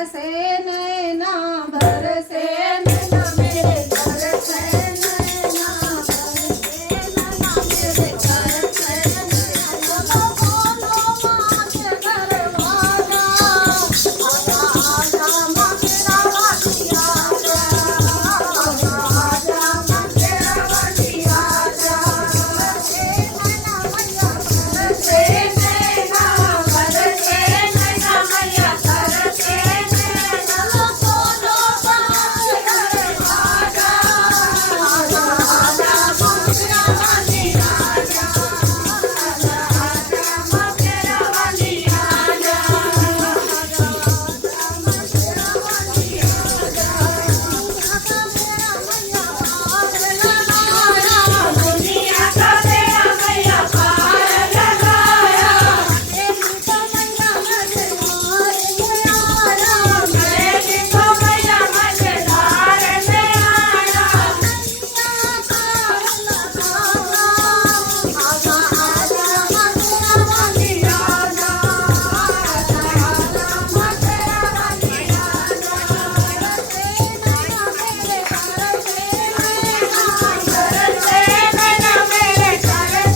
बरसे नैना बरसे नैना मेरे बरसे नैना बरसे नैना मेरे बरसे नैना बोलो माँ के दरवाजा आजा आजा माँ तेरा वाली आजा आजा आजा माँ तेरा वाली आजा बरसे नैना मैया बरसे नैना बरसे नैना मैया बरसे नैना बोलो माँ के दरवाजा आजा आजा माँ तेरा वाली आजा आजा आजा माँ तेरा वाली आजा आजा आजा माँ तेरा वाली आजा दुनिया का तेरा मैया पार लगाया तेरी तो मैया मजेदार में आया तेरी तो मैया मजेदार में आया मैया पार लगाया आजा आजा माँ तेरा वाली आजा आजा आजा माँ तेरा वाली आजा बरसे नैना मेरे बरसे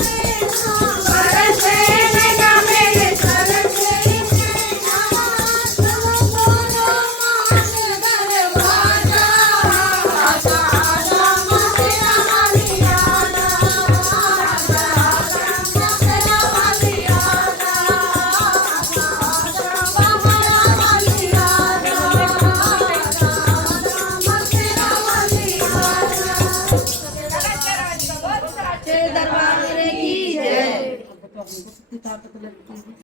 नैना बरसे नैना मेरे बरसे नैना बोलो दरवाजा आजा आजा माँ तेरा वाली आजा आजा आजा माँ तेरा वाली आजा दरबार की जय।